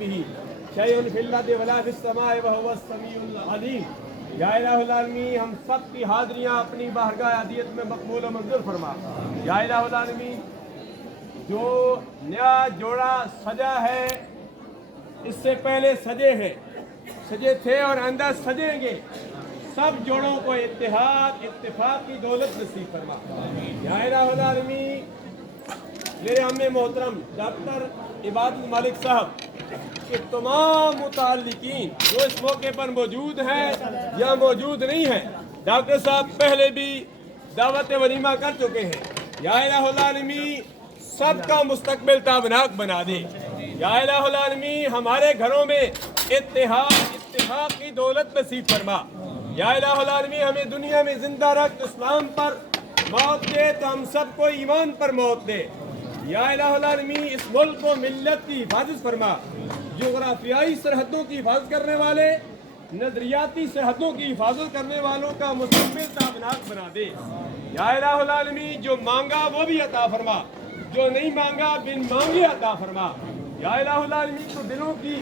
कमिस्लिही शैउन fill अर्दि वला फिस समाइ व हुवस समीउल अलीम। या इलाहुल आलमीन हम सब की हाज़िरियाँ अपनी बारगाह अदियत में मकबूल व मंजूर फरमा। या इलाहुल आलमीन जो नया जोड़ा सजा है, इससे पहले सजे थे और अंदर सजेंगे, सब जोड़ों को इत्तेफाक की दौलत नसीब फरमा। या इलाहुल आलमीन मेरे अम्मे मोहतरम डॉक्टर इबादत मलिक साहब के तमाम मुताल्लिकीन जो इस मौके पर मौजूद हैं या मौजूद नहीं हैं, डॉक्टर साहब पहले भी दावत वलीमा कर चुके हैं। या इलाहुल आलमीन सबका मुस्तकबिल ताबनाक बना दे। या इलाहुल आलमीन हमारे घरों में इत्तेफाक की दौलत नसीब फरमा। या इलाहुल आलमीन हमें दुनिया में जिंदा रख, इस्लाम पर मौत दे तो हम सबको ईमान पर मौत दे। या इलाहुल आलमीन इस मुल्क को मिल्लत की हिफाजत फरमा, जोग्राफियाई सरहदों की हिफाजत करने वाले, नजरियाती सरहदों की हिफाजत करने वालों का मुस्तकबिल ताबनाक बना दे। या इलाहुल आलमीन जो मांगा वो भी अता फरमा, जो नहीं मांगा बिन मांगे अता फरमा। या इलाहुल आलमीन तो दिलों की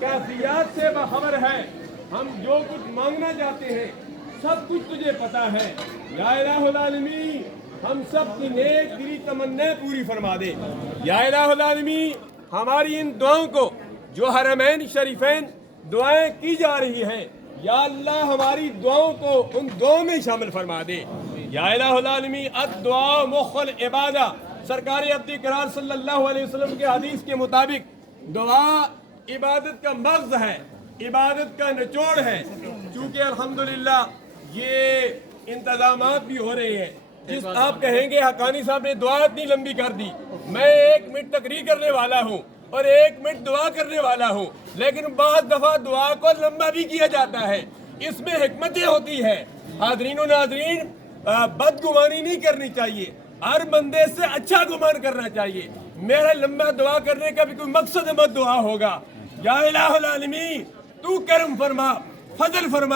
कैफियत से बाखबर है, हम जो कुछ मांगना चाहते हैं सब कुछ तुझे पता है। या इलाहुल आलमीन हम सब की नेक दिली तमन्नाएं पूरी फरमा दे। या इलाहुल आलमीन हमारी इन दुआओं को जो हरमैन शरीफैन दुआएं की जा रही हैं, या अल्लाह हमारी दुआओं को उन दुआओं में शामिल फरमा दे। या इलाहुल आलमीन अद्दुआ मुख्ल इबादा, सरकारी अब्दी करार सल्लल्लाहु अलैहि वसल्लम के हदीस के मुताबिक दुआ इबादत का मग़ज़ है, इबादत का निचोड़ है। चूँकि अल्हम्दुलिल्लाह ये इंतजामात भी हो रहे हैं, जिस आप कहेंगे हकानी साहब ने दुआ इतनी लंबी कर दी, मैं 1 मिनट तकरीर करने वाला हूँ और 1 मिनट दुआ करने वाला हूँ, लेकिन बहुत दफा दुआ को लंबा भी किया जाता है, इसमें हिकमतें होती है। हाज़रीन व नाज़रीन बदगुमानी नहीं करनी चाहिए, हर बंदे से अच्छा गुमान करना चाहिए। मेरा लंबा दुआ करने का भी कोई मकसद मत दुआ होगा। या इलाहुल आलमीन तू करम फरमा, फजल फरमा।